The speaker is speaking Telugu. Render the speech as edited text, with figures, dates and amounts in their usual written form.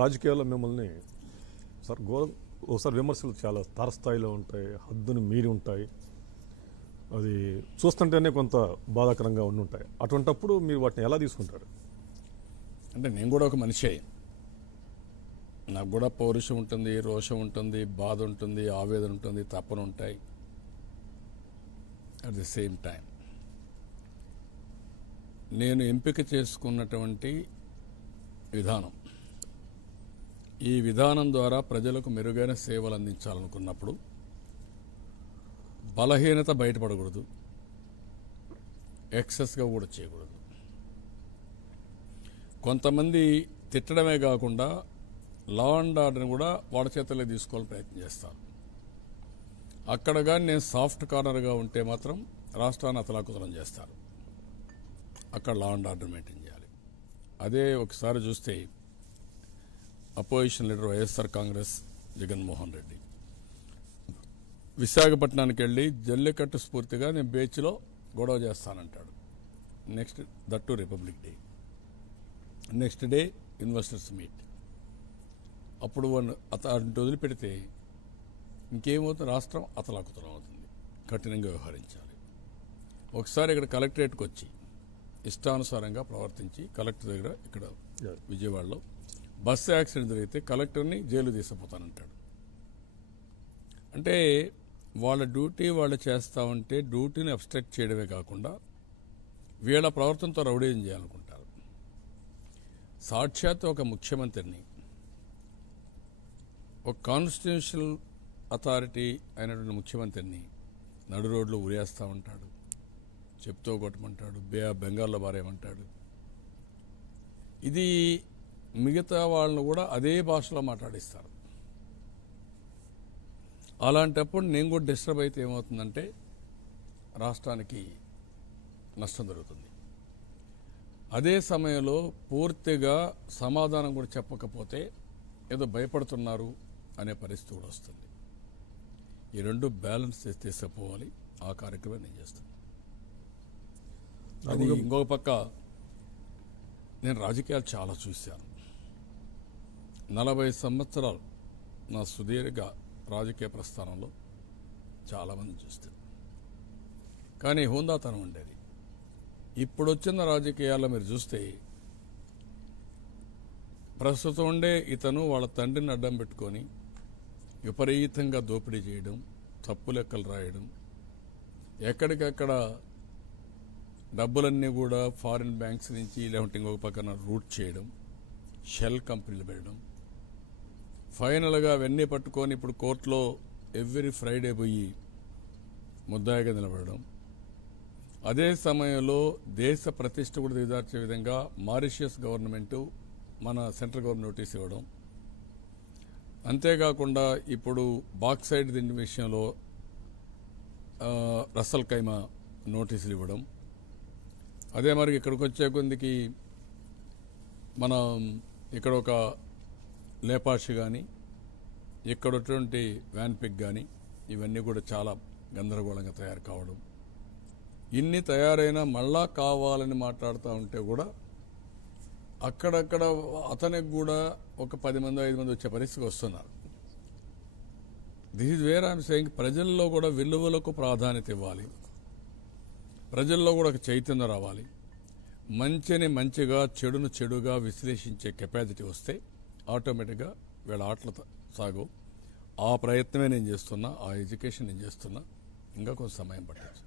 రాజకీయాల్లో మిమ్మల్ని సార్ ఒకసారి విమర్శలు చాలా తారస్థాయిలో ఉంటాయి, హద్దుని మీరి ఉంటాయి. అది చూస్తుంటేనే కొంత బాధాకరంగా ఉంటాయి. అటువంటప్పుడు మీరు వాటిని ఎలా తీసుకుంటారు? అంటే నేను కూడా ఒక మనిషే, నాకు కూడా పౌరుషం ఉంటుంది, రోషం ఉంటుంది, బాధ ఉంటుంది, ఆవేదన ఉంటుంది, తపన ఉంటాయి. అట్ ది సేమ్ టైం నేను ఎంపిక చేసుకున్నటువంటి విధానం, ఈ విధానం ద్వారా ప్రజలకు మెరుగైన సేవలు అందించాలనుకున్నప్పుడు బలహీనత బయటపడకూడదు, ఎక్సెస్గా కూడా చేయకూడదు. కొంతమంది తిట్టడమే కాకుండా లా అండ్ ఆర్డర్ని కూడా వాళ్ళ చేతుల్లో తీసుకోవాలని ప్రయత్నం చేస్తారు. అక్కడ కానీ నేను సాఫ్ట్ కార్నర్గా ఉంటే మాత్రం రాష్ట్రాన్ని అతలాకుతలం చేస్తారు. అక్కడ లా అండ్ ఆర్డర్ మెయింటైన్ చేయాలి. అదే ఒకసారి చూస్తే అపోజిషన్ లీడర్ వైఎస్ఆర్ కాంగ్రెస్ జగన్మోహన్ రెడ్డి విశాఖపట్నానికి వెళ్ళి జల్లికట్టు స్ఫూర్తిగా నేను బీచ్లో గొడవ చేస్తానంటాడు. Next that Republic Day, next day investors meet. అప్పుడు అతను వదిలిపెడితే ఇంకేమవుతుంది, రాష్ట్రం అతలాకుతలం అవుతుంది. కఠినంగా వ్యవహరించాలి. ఒకసారి ఇక్కడ కలెక్టరేట్కి వచ్చి ఇష్టానుసారంగా ప్రవర్తించి కలెక్టర్ దగ్గర ఇక్కడ విజయవాడలో బస్సు యాక్సిడెంట్ జరిగితే కలెక్టర్ని జైలు తీసుకుపోతానంటాడు. అంటే వాళ్ళ డ్యూటీ వాళ్ళు చేస్తూ ఉంటే డ్యూటీని అబ్స్ట్రక్ట్ చేయడమే కాకుండా వీళ్ళ ప్రవర్తనతో రౌడీజం చేయాలనుకుంటారు. సాక్షాత్ ఒక ముఖ్యమంత్రిని, ఒక కాన్స్టిట్యూషనల్ అథారిటీ అయినటువంటి ముఖ్యమంత్రిని నడు రోడ్లు ఉరేస్తూ ఉంటాడు, చెప్తూ కొట్టమంటాడు, బెంగాల్లో బారేయమంటాడు. ఇది మిగతా వాళ్ళను కూడా అదే భాషలో మాట్లాడిస్తారు. అలాంటప్పుడు నేను కూడా డిస్టర్బ్ అయితే ఏమవుతుందంటే రాష్ట్రానికి నష్టం జరుగుతుంది. అదే సమయంలో పూర్తిగా సమాధానం కూడా చెప్పకపోతే ఏదో భయపడుతున్నారు అనే పరిస్థితి కూడా వస్తుంది. ఈ రెండు బ్యాలెన్స్ చేసి తీసుకుపోవాలి. ఆ కార్యక్రమం నేను చేస్తాను. అది ఇంకొక పక్క నేను రాజకీయాలు చాలా చూశాను. 40 సంవత్సరాలు నా సుదీర్ఘ రాజకీయ ప్రస్థానంలో చాలామంది చూస్తాను. కానీ హోందాతనం ఉండేది. ఇప్పుడు వచ్చిన రాజకీయాల్లో మీరు చూస్తే ప్రస్తుతం ఉండే ఇతను వాళ్ళ తండ్రిని అడ్డం పెట్టుకొని విపరీతంగా దోపిడీ చేయడం, తప్పు లెక్కలు రాయడం, ఎక్కడికక్కడ డబ్బులన్నీ కూడా ఫారిన్ బ్యాంక్స్ నుంచి లేకుంటే ఇంకొక పక్కన రూట్ చేయడం, షెల్ కంపెనీలు పెట్టడం, ఫైనల్గా అవన్నీ పట్టుకొని ఇప్పుడు కోర్టులో ఎవ్రీ ఫ్రైడే పోయి ముద్దాయిగా నిలబడడం. అదే సమయంలో దేశ ప్రతిష్ట కూడా దిగజార్చే విధంగా మారిషియస్ గవర్నమెంటు మన సెంట్రల్ గవర్నమెంట్ నోటీస్ ఇవ్వడం. అంతేకాకుండా ఇప్పుడు బాక్సైడ్ దీని విషయంలో రసల్ ఖైమా నోటీసులు ఇవ్వడం. అదే మరి ఇక్కడికి వచ్చే కొద్దికి మన ఇక్కడ ఒక లేపాషి కానీ ఇక్కడటువంటి వ్యాన్పిక్ కానీ ఇవన్నీ కూడా చాలా గందరగోళంగా తయారు కావడం. ఇన్ని తయారైనా మళ్ళా కావాలని మాట్లాడుతూ ఉంటే కూడా అక్కడక్కడ అతనికి కూడా ఒక 10 మంది 5 మంది వచ్చే పరిస్థితికి వస్తున్నారు. This is where I'm saying ప్రజల్లో కూడా విలువలకు ప్రాధాన్యత ఇవ్వాలి. ప్రజల్లో కూడా ఒక చైతన్యం రావాలి. మంచిని మంచిగా, చెడును చెడుగా విశ్లేషించే కెపాసిటీ వస్తే ఆటోమేటిక్గా వీళ్ళ ఆటలు సాగు. ఆ ప్రయత్నమే నేను చేస్తున్నా, ఆ ఎడ్యుకేషన్ నేను చేస్తున్నా. ఇంకా కొంత సమయం పట్టచ్చు.